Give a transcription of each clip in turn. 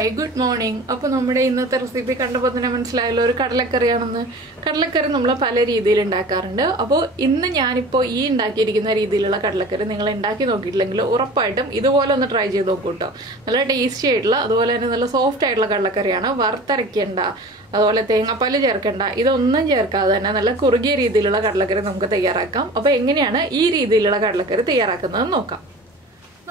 Hi, good morning. അപ്പോൾ നമ്മുടെ ഇന്നത്തെ റെസിപ്പി കണ്ടപ്പോൾ തന്നെ മനസ്സിലായല്ലോ ഒരു കടലക്കറിയാണെന്ന്. കടലക്കറി നമ്മൾ പല രീതിയിൽ ഉണ്ടാക്കാറുണ്ട്. അപ്പോൾ ഇന്ന് ഞാനിപ്പോൾ ഈ ഉണ്ടാക്കിയിരിക്കുന്ന രീതിയിലുള്ള കടലക്കറി നിങ്ങൾ ഉണ്ടാക്കി നോക്കിയിട്ടില്ലെങ്കിൽ ഉറപ്പായിട്ടും ഇതുപോലെ ഒന്ന് ട്രൈ ചെയ്ത് നോക്കൂ കേട്ടോ. നല്ല ടേസ്റ്റി ആയിട്ടുള്ള അതുപോലെ തന്നെ നല്ല സോഫ്റ്റ് ആയിട്ടുള്ള കടലക്കറിയാണ്. വറുത്തരയ്ക്കേണ്ട, അതുപോലെ തേങ്ങാപ്പാൽ ചേർക്കേണ്ട, ഇതൊന്നും ചേർക്കാതെ തന്നെ നല്ല കുറുകിയ രീതിയിലുള്ള കടലക്കറി നമുക്ക് തയ്യാറാക്കാം. അപ്പോൾ എങ്ങനെയാണ് ഈ രീതിയിലുള്ള കടലക്കറി തയ്യാറാക്കുന്നതെന്ന് നോക്കാം.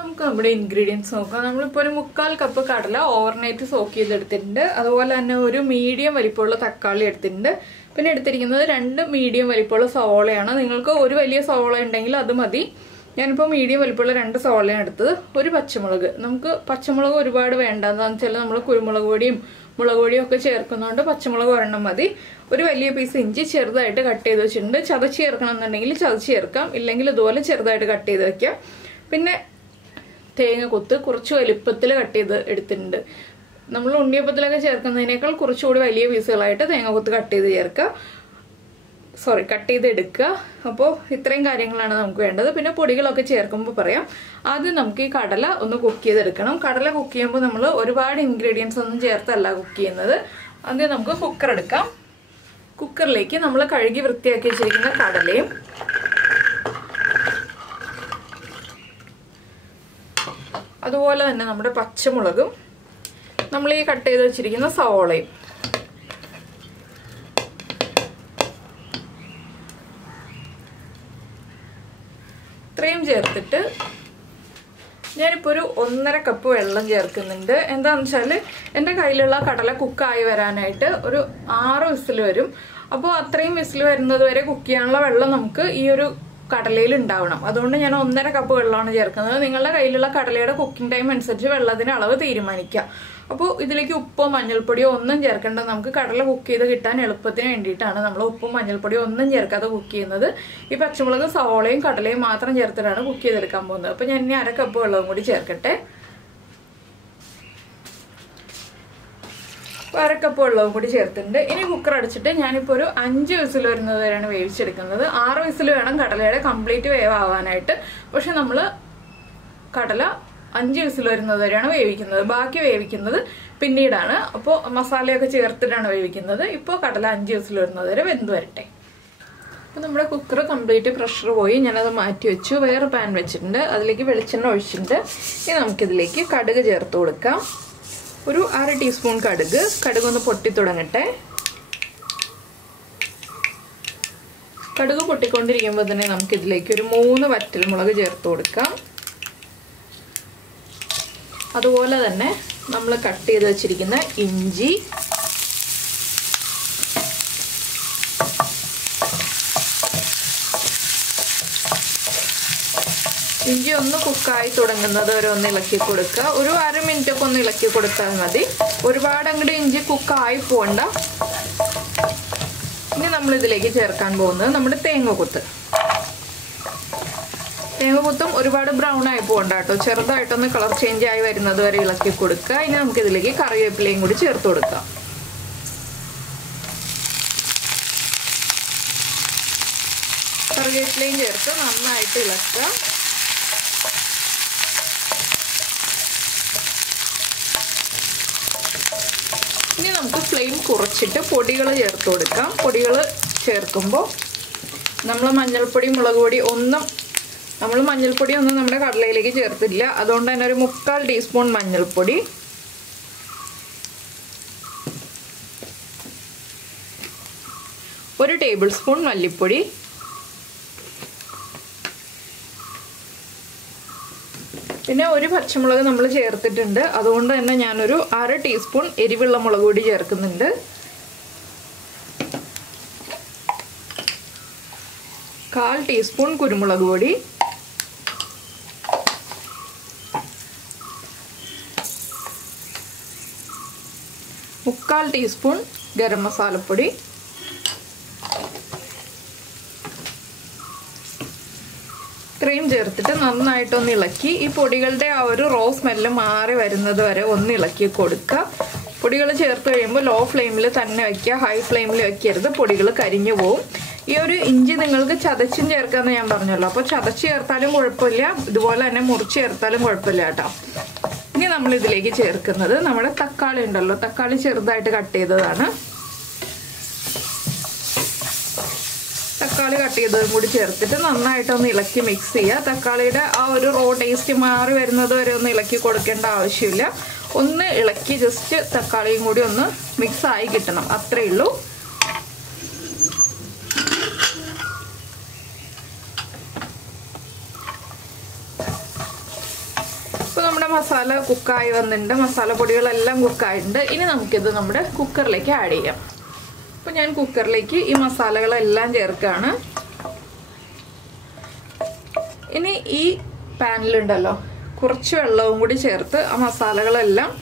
നമുക്ക് നമ്മുടെ ഇൻഗ്രീഡിയൻസ് നോക്കാം. നമ്മളിപ്പോൾ ഒരു 3/4 കപ്പ് കടല ഓവർനൈറ്റ് സോക്ക് ചെയ്തെടുത്തിട്ടുണ്ട്. അതുപോലെ തന്നെ ഒരു മീഡിയം വലിപ്പമുള്ള തക്കാളി എടുത്തിട്ടുണ്ട്. പിന്നെ എടുത്തിരിക്കുന്നത് 2 മീഡിയം വലിപ്പമുള്ള സവോളയാണ്. നിങ്ങൾക്ക് ഒരു വലിയ സവോള ഉണ്ടെങ്കിൽ അത് മതി. ഞാനിപ്പോൾ മീഡിയം വലിപ്പമുള്ള 2 സവോളയാണ് എടുത്തത്. ഒരു പച്ചമുളക്. നമുക്ക് പച്ചമുളക് ഒരുപാട് വേണ്ട, എന്താണെന്ന് വെച്ചാൽ നമ്മൾ കുരുമുളക് പൊടിയും മുളക് പൊടിയും ഒക്കെ ചേർക്കുന്നതുകൊണ്ട് പച്ചമുളക് ഒരെണ്ണം മതി. ഒരു വലിയ പീസ് ഇഞ്ചി ചെറുതായിട്ട് കട്ട് ചെയ്ത് വെച്ചിട്ടുണ്ട്. ചതച്ച് ചേർക്കണം എന്നുണ്ടെങ്കിൽ ചതച്ച് ചേർക്കാം, ഇല്ലെങ്കിൽ ഇതുപോലെ ചെറുതായിട്ട് കട്ട് ചെയ്ത് വെക്കാം. പിന്നെ തേങ്ങ കൊത്ത് കുറച്ച് വലിപ്പത്തിൽ കട്ട് ചെയ്ത് എടുത്തിട്ടുണ്ട്. നമ്മൾ ഉണ്ണിയപ്പത്തിലൊക്കെ ചേർക്കുന്നതിനേക്കാൾ കുറച്ചുകൂടി വലിയ പീസുകളായിട്ട് തേങ്ങ കൊത്ത് കട്ട് ചെയ്ത് എടുക്കുക. അപ്പോൾ ഇത്രയും കാര്യങ്ങളാണ് നമുക്ക് വേണ്ടത്. പിന്നെ പൊടികളൊക്കെ ചേർക്കുമ്പോൾ പറയാം. ആദ്യം നമുക്ക് ഈ കടല ഒന്ന് കുക്ക് ചെയ്തെടുക്കണം. കടല കുക്ക് ചെയ്യുമ്പോൾ നമ്മൾ ഒരുപാട് ഇൻഗ്രീഡിയൻസ് ഒന്നും ചേർത്തല്ല കുക്ക് ചെയ്യുന്നത്. ആദ്യം നമുക്ക് കുക്കർ എടുക്കാം. കുക്കറിലേക്ക് നമ്മൾ കഴുകി വൃത്തിയാക്കി വെച്ചിരിക്കുന്ന കടലയും അതുപോലെ തന്നെ നമ്മുടെ പച്ചമുളകും നമ്മൾ ഈ കട്ട് ചെയ്ത് വെച്ചിരിക്കുന്ന സവോളയും ഇത്രയും ചേർത്തിട്ട് ഞാനിപ്പോൾ ഒരു 1.5 കപ്പ് വെള്ളം ചേർക്കുന്നുണ്ട്. എന്താണെന്ന് വെച്ചാൽ എൻ്റെ കയ്യിലുള്ള കടല കുക്കായി വരാനായിട്ട് ഒരു 6 വിസിൽ വരും. അപ്പോൾ അത്രയും വിസിൽ വരുന്നത് വരെ കുക്ക് ചെയ്യാനുള്ള വെള്ളം നമുക്ക് ഈ ഒരു കടലയിൽ ഉണ്ടാവണം. അതുകൊണ്ട് ഞാൻ 1.5 കപ്പ് വെള്ളമാണ് ചേർക്കുന്നത്. നിങ്ങളുടെ കയ്യിലുള്ള കടലയുടെ കുക്കിംഗ് ടൈം അനുസരിച്ച് വെള്ളത്തിന് അളവ് തീരുമാനിക്കുക. അപ്പോൾ ഇതിലേക്ക് ഉപ്പോ മഞ്ഞൾപ്പൊടിയോ ഒന്നും ചേർക്കേണ്ട. നമുക്ക് കടല കുക്ക് ചെയ്ത് കിട്ടാൻ എളുപ്പത്തിന് വേണ്ടിയിട്ടാണ് നമ്മൾ ഉപ്പും മഞ്ഞൾപ്പൊടിയോ ഒന്നും ചേർക്കാതെ കുക്ക് ചെയ്യുന്നത്. ഈ പച്ചമുളകും സവോളയും കടലയും മാത്രം ചേർത്തിട്ടാണ് കുക്ക് ചെയ്തെടുക്കാൻ പോകുന്നത്. അപ്പോൾ ഞാൻ ഇനി 1/2 കപ്പ് വെള്ളവും കൂടി ചേർക്കട്ടെ. 1/2 കപ്പ് വെള്ളവും കൂടി ചേർത്തിട്ടുണ്ട്. ഇനി കുക്കർ അടച്ചിട്ട് ഞാനിപ്പോൾ ഒരു 5 വിസിൽ വരുന്നത് വരെയാണ് വേവിച്ചെടുക്കുന്നത്. 6 വിസിൽ വേണം കടലയുടെ കംപ്ലീറ്റ് വേവാവാനായിട്ട്. പക്ഷെ നമ്മൾ കടല 5 വിസിൽ വരുന്നത് വരെയാണ് വേവിക്കുന്നത്. ബാക്കി വേവിക്കുന്നത് പിന്നീടാണ്. അപ്പോൾ മസാലയൊക്കെ ചേർത്തിട്ടാണ് വേവിക്കുന്നത്. ഇപ്പോൾ കടല 5 വിസിൽ വരുന്നത് വരെ വെന്ത് വരട്ടെ. അപ്പോൾ നമ്മുടെ കുക്കർ കംപ്ലീറ്റ് പ്രഷർ പോയി. ഞാനത് മാറ്റി വെച്ചു. വേറെ പാൻ വെച്ചിട്ടുണ്ട്. അതിലേക്ക് വെളിച്ചെണ്ണ ഒഴിച്ചിട്ടുണ്ട്. ഇനി നമുക്കിതിലേക്ക് കടുക് ചേർത്ത് കൊടുക്കാം. ഒരു 1/2 ടീസ്പൂൺ കടുക് ഒന്ന് പൊട്ടി തുടങ്ങട്ടെ. കടുക് പൊട്ടിക്കൊണ്ടിരിക്കുമ്പോൾ തന്നെ നമുക്കിതിലേക്ക് ഒരു 3 വറ്റൽമുളക് ചേർത്ത് കൊടുക്കാം. അതുപോലെ തന്നെ നമ്മൾ കട്ട് ചെയ്ത് വെച്ചിരിക്കുന്ന ഇഞ്ചി, ഇഞ്ചി ഒന്ന് കുക്കായി തുടങ്ങുന്നത് വരെ ഒന്ന് ഇളക്കി കൊടുക്കുക. ഒരു 1/2 മിനിറ്റ് ഒക്കെ ഒന്ന് ഇളക്കി കൊടുത്താൽ മതി. ഒരുപാട് അങ്ങോട്ട് ഇഞ്ചി കുക്കായി പോകണ്ട. ഇനി നമ്മൾ ഇതിലേക്ക് ചേർക്കാൻ പോകുന്നത് നമ്മുടെ തേങ്ങക്കൊത്തും ഒരുപാട് ബ്രൗൺ ആയി പോകണ്ട കേട്ടോ. ചെറുതായിട്ടൊന്ന് കളർ ചേഞ്ച് ആയി വരുന്നത് വരെ ഇളക്കി കൊടുക്കുക. ഇനി നമുക്ക് ഇതിലേക്ക് കറിവേപ്പിലയും കൂടി ചേർത്ത് കൊടുക്കാം. കറിവേപ്പിലയും ചേർത്ത് നന്നായിട്ട് ഇളക്കുക. ഇനി നമുക്ക് ഫ്ലെയിം കുറച്ചിട്ട് പൊടികൾ ചേർത്ത് കൊടുക്കാം. പൊടികൾ ചേർക്കുമ്പോൾ നമ്മൾ മഞ്ഞൾപ്പൊടി മുളക് പൊടി ഒന്നും നമ്മുടെ കടലയിലേക്ക് ചേർത്തില്ല. അതുകൊണ്ട് തന്നെ ഒരു 3/4 ടീസ്പൂൺ മഞ്ഞൾപ്പൊടി, ഒരു ടേബിൾ സ്പൂൺ മല്ലിപ്പൊടി, പിന്നെ ഒരു പച്ചമുളക് നമ്മൾ ചേർത്തിട്ടുണ്ട്. അതുകൊണ്ട് തന്നെ ഞാനൊരു 1/2 ടീസ്പൂൺ എരിവുള്ള മുളക് പൊടി ചേർക്കുന്നുണ്ട്. കാൽ ടീസ്പൂൺ കുരുമുളക് പൊടി, മുക്കാൽ ടീസ്പൂൺ ഗരം മസാലപ്പൊടി, ഇത്രയും ചേർത്തിട്ട് നന്നായിട്ടൊന്ന് ഇളക്കി ഈ പൊടികളുടെ ആ ഒരു റോ സ്മെല്ല് മാറി വരുന്നത് വരെ ഒന്ന് ഇളക്കി കൊടുക്കുക. പൊടികൾ ചേർത്ത് കഴിയുമ്പോൾ ലോ ഫ്ലെയിമിൽ തന്നെ വയ്ക്കുക, ഹൈ ഫ്ലെയിമിൽ വയ്ക്കരുത്, പൊടികൾ കരിഞ്ഞു പോവും. ഈ ഒരു ഇഞ്ചി നിങ്ങൾക്ക് ചതച്ചും ചേർക്കാമെന്ന് ഞാൻ പറഞ്ഞല്ലോ. അപ്പോൾ ചതച്ച് ചേർത്താലും കുഴപ്പമില്ല, ഇതുപോലെ തന്നെ മുറിച്ച് ചേർത്താലും കുഴപ്പമില്ല കേട്ടോ. ഇനി നമ്മൾ ഇതിലേക്ക് ചേർക്കുന്നത് നമ്മുടെ തക്കാളി ഉണ്ടല്ലോ, തക്കാളി ചെറുതായിട്ട് കട്ട് ചെയ്തതാണ്. തക്കാളി കട്ട് ചെയ്തതും കൂടി ചേർത്തിട്ട് നന്നായിട്ടൊന്ന് ഇളക്കി മിക്സ് ചെയ്യുക. തക്കാളിയുടെ ആ ഒരു റോ ടേസ്റ്റ് മാറി വരുന്നത് വരെ ഒന്ന് ഇളക്കി കൊടുക്കേണ്ട ആവശ്യമില്ല. ഒന്ന് ഇളക്കി ജസ്റ്റ് തക്കാളിയും കൂടി ഒന്ന് മിക്സ് ആയി കിട്ടണം, അത്രേ ഉള്ളൂ. ഇപ്പോൾ നമ്മുടെ മസാല കുക്കായി വന്നിട്ടുണ്ട്, മസാല പൊടികളെല്ലാം കുക്കായിട്ടുണ്ട്. ഇനി നമുക്കിത് നമ്മുടെ കുക്കറിലേക്ക് ആഡ് ചെയ്യാം. അപ്പോൾ ഞാൻ കുക്കറിലേക്ക് ഈ മസാലകളെല്ലാം ചേർക്കുകയാണ്. ഇനി ഈ പാനിലുണ്ടല്ലോ കുറച്ച് വെള്ളവും കൂടി ചേർത്ത് ആ മസാലകളെല്ലാം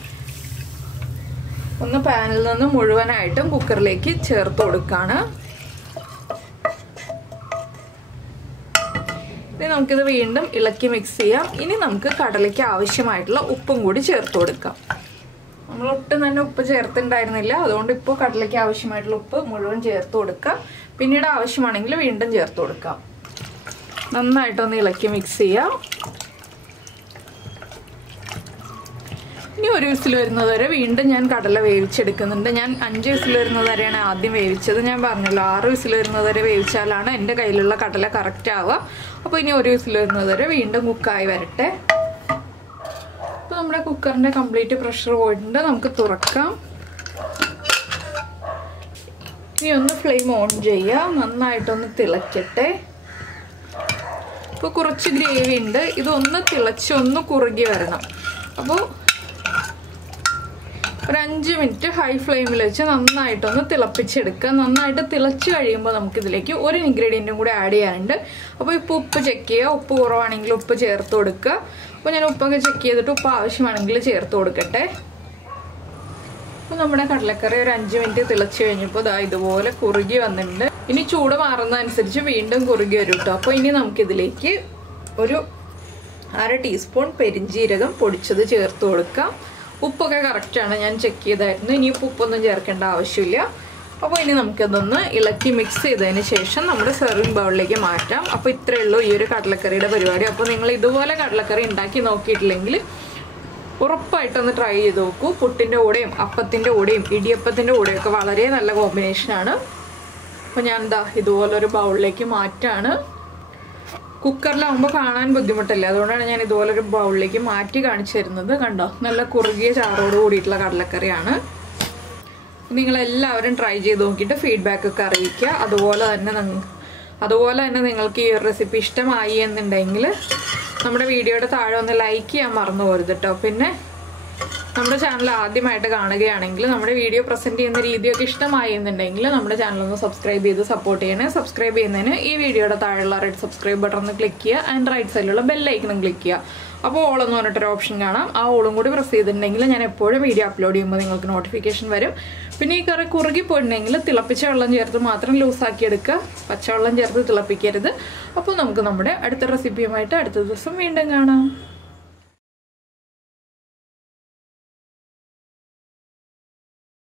ഒന്ന് പാനിൽ നിന്ന് മുഴുവനായിട്ടും കുക്കറിലേക്ക് ചേർത്ത് കൊടുക്കുകയാണ്. ഇനി നമുക്കിത് വീണ്ടും ഇളക്കി മിക്സ് ചെയ്യാം. ഇനി നമുക്ക് കടലയ്ക്ക് ആവശ്യമായിട്ടുള്ള ഉപ്പും കൂടി ചേർത്ത് കൊടുക്കാം. നമ്മൾ ഒട്ടും തന്നെ ഉപ്പ് ചേർത്തിട്ടുണ്ടായിരുന്നില്ല, അതുകൊണ്ട് ഇപ്പോൾ കടലയ്ക്ക് ആവശ്യമായിട്ടുള്ള ഉപ്പ് മുഴുവൻ ചേർത്ത് കൊടുക്കാം. പിന്നീട് ആവശ്യമാണെങ്കിൽ വീണ്ടും ചേർത്ത് കൊടുക്കാം. നന്നായിട്ടൊന്ന് ഇളക്കി മിക്സ് ചെയ്യാം. ഇനി ഒരു വിസിൽ വരുന്നത് വരെ വീണ്ടും ഞാൻ കടല വേവിച്ചെടുക്കുന്നുണ്ട്. ഞാൻ 5 വിസിൽ വരുന്നത് വരെയാണ് ആദ്യം വേവിച്ചത്. ഞാൻ പറഞ്ഞല്ലോ 6 വിസിൽ വരുന്നത് വരെ വേവിച്ചാലാണ് എൻ്റെ കയ്യിലുള്ള കടല കറക്റ്റ് ആവുക. അപ്പോൾ ഇനി ഒരു വിസിൽ വരുന്നത് വരെ വീണ്ടും കുക്കായി വരട്ടെ. അപ്പോൾ നമ്മുടെ കുക്കറിൻ്റെ കംപ്ലീറ്റ് പ്രഷർ പോയിട്ടുണ്ട്. നമുക്ക് തുറക്കാം. ഇനി ഒന്ന് ഫ്ലെയിം ഓൺ ചെയ്യുക, നന്നായിട്ടൊന്ന് തിളക്കട്ടെ. ഇപ്പോൾ കുറച്ച് ഗ്രേവി ഉണ്ട്, ഇതൊന്ന് തിളച്ച് ഒന്ന് കുറുകി വരണം. അപ്പോൾ ഒരു 5 മിനിറ്റ് ഹൈ ഫ്ലെയിമിൽ വെച്ച് നന്നായിട്ടൊന്ന് തിളപ്പിച്ചെടുക്കുക. നന്നായിട്ട് തിളച്ച് കഴിയുമ്പോൾ നമുക്കിതിലേക്ക് ഒരു ഇൻഗ്രീഡിയൻറ്റും കൂടി ആഡ് ചെയ്യാനുണ്ട്. അപ്പോൾ ഇപ്പോൾ ഉപ്പ് ചെക്ക് ചെയ്യുക, ഉപ്പ് കുറവാണെങ്കിൽ ഉപ്പ് ചേർത്ത് കൊടുക്കുക. അപ്പോൾ ഞാൻ ഉപ്പൊക്കെ ചെക്ക് ചെയ്തിട്ട് ഉപ്പ് ആവശ്യമാണെങ്കിൽ ചേർത്ത് കൊടുക്കട്ടെ. അപ്പോൾ നമ്മുടെ കടലക്കറി ഒരു 5 മിനിറ്റ് തിളച്ച് കഴിഞ്ഞപ്പോൾ ദാ ഇതുപോലെ കുറുകി വന്നിട്ടുണ്ട്. ഇനി ചൂട് മാറുന്നതനുസരിച്ച് വീണ്ടും കുറുകി വരും കേട്ടോ. അപ്പോൾ ഇനി നമുക്കിതിലേക്ക് ഒരു 1/2 ടീസ്പൂൺ പെരിഞ്ജീരകം പൊടിച്ചത് ചേർത്ത് കൊടുക്കാം. ഉപ്പൊക്കെ കറക്റ്റാണ്, ഞാൻ ചെക്ക് ചെയ്തായിരുന്നു. ഇനിയിപ്പോൾ ഉപ്പൊന്നും ചേർക്കേണ്ട ആവശ്യമില്ല. അപ്പോൾ ഇനി നമുക്കതൊന്ന് ഇളക്കി മിക്സ് ചെയ്തതിന് ശേഷം നമ്മുടെ സെർവിങ് ബൗളിലേക്ക് മാറ്റാം. അപ്പോൾ ഇത്രയേ ഉള്ളൂ ഈ ഒരു കടലക്കറിയുടെ പരിപാടി. അപ്പോൾ നിങ്ങൾ ഇതുപോലെ കടലക്കറി ഉണ്ടാക്കി നോക്കിയിട്ടില്ലെങ്കിൽ ഉറപ്പായിട്ടൊന്ന് ട്രൈ ചെയ്ത് നോക്കൂ. പുട്ടിൻ്റെ കൂടെയും അപ്പത്തിൻ്റെ കൂടെയും ഇടിയപ്പത്തിൻ്റെ കൂടെയും ഒക്കെ വളരെ നല്ല കോമ്പിനേഷനാണ്. അപ്പോൾ ഞാൻ എന്താ ഇതുപോലൊരു ബൗളിലേക്ക് മാറ്റാണ്. കുക്കറിലാവുമ്പോൾ കാണാൻ ബുദ്ധിമുട്ടല്ലേ, അതുകൊണ്ടാണ് ഞാൻ ഇതുപോലൊരു ബൗളിലേക്ക് മാറ്റി കാണിച്ചു തരുന്നത്. കണ്ടോ, നല്ല കുറുകിയ ചാറോട് കൂടിയിട്ടുള്ള കടലക്കറിയാണ്. നിങ്ങളെല്ലാവരും ട്രൈ ചെയ്ത് നോക്കിയിട്ട് ഫീഡ്ബാക്ക് ഒക്കെ അറിയിക്കുക. അതുപോലെ തന്നെ നിങ്ങൾക്ക് ഈ റെസിപ്പി ഇഷ്ടമായി എന്നുണ്ടെങ്കിൽ നമ്മുടെ വീഡിയോയുടെ താഴെ ഒന്ന് ലൈക്ക് ചെയ്യാൻ മറന്നു പോരുത് കേട്ടോ. പിന്നെ നമ്മുടെ ചാനൽ ആദ്യമായിട്ട് കാണുകയാണെങ്കിൽ നമ്മുടെ വീഡിയോ പ്രസന്റ് ചെയ്യുന്ന രീതിയൊക്കെ ഇഷ്ടമായി എന്നുണ്ടെങ്കിൽ നമ്മുടെ ചാനൽ ഒന്ന് സബ്സ്ക്രൈബ് ചെയ്ത് സപ്പോർട്ട് ചെയ്യണേ. സബ്സ്ക്രൈബ് ചെയ്യുന്നതിന് ഈ വീഡിയോയുടെ താഴെയുള്ള റെഡ് സബ്സ്ക്രൈബ് ബട്ടൺ ഒന്ന് ക്ലിക്ക് ചെയ്യുക ആൻഡ് റൈറ്റ് സൈഡിലുള്ള ബെല്ലൈക്കണും ക്ലിക്ക് ചെയ്യുക. അപ്പോൾ ഓൾ എന്ന് പറഞ്ഞിട്ടൊരു ഓപ്ഷൻ കാണാം. ആ ഓളും കൂടി പ്രസ് ചെയ്തിട്ടുണ്ടെങ്കിൽ ഞാൻ എപ്പോഴും വീഡിയോ അപ്ലോഡ് ചെയ്യുമ്പോൾ നിങ്ങൾക്ക് നോട്ടിഫിക്കേഷൻ വരും. പിന്നെ ഈ കറി കുറുകി പോയിട്ടുണ്ടെങ്കിൽ തിളപ്പിച്ച വെള്ളം ചേർത്ത് മാത്രം ലൂസാക്കി എടുക്കുക, പച്ചവെള്ളം ചേർത്ത് തിളപ്പിക്കരുത്. അപ്പോൾ നമുക്ക് നമ്മുടെ അടുത്ത റെസിപ്പിയുമായിട്ട് അടുത്ത ദിവസം വീണ്ടും കാണാം.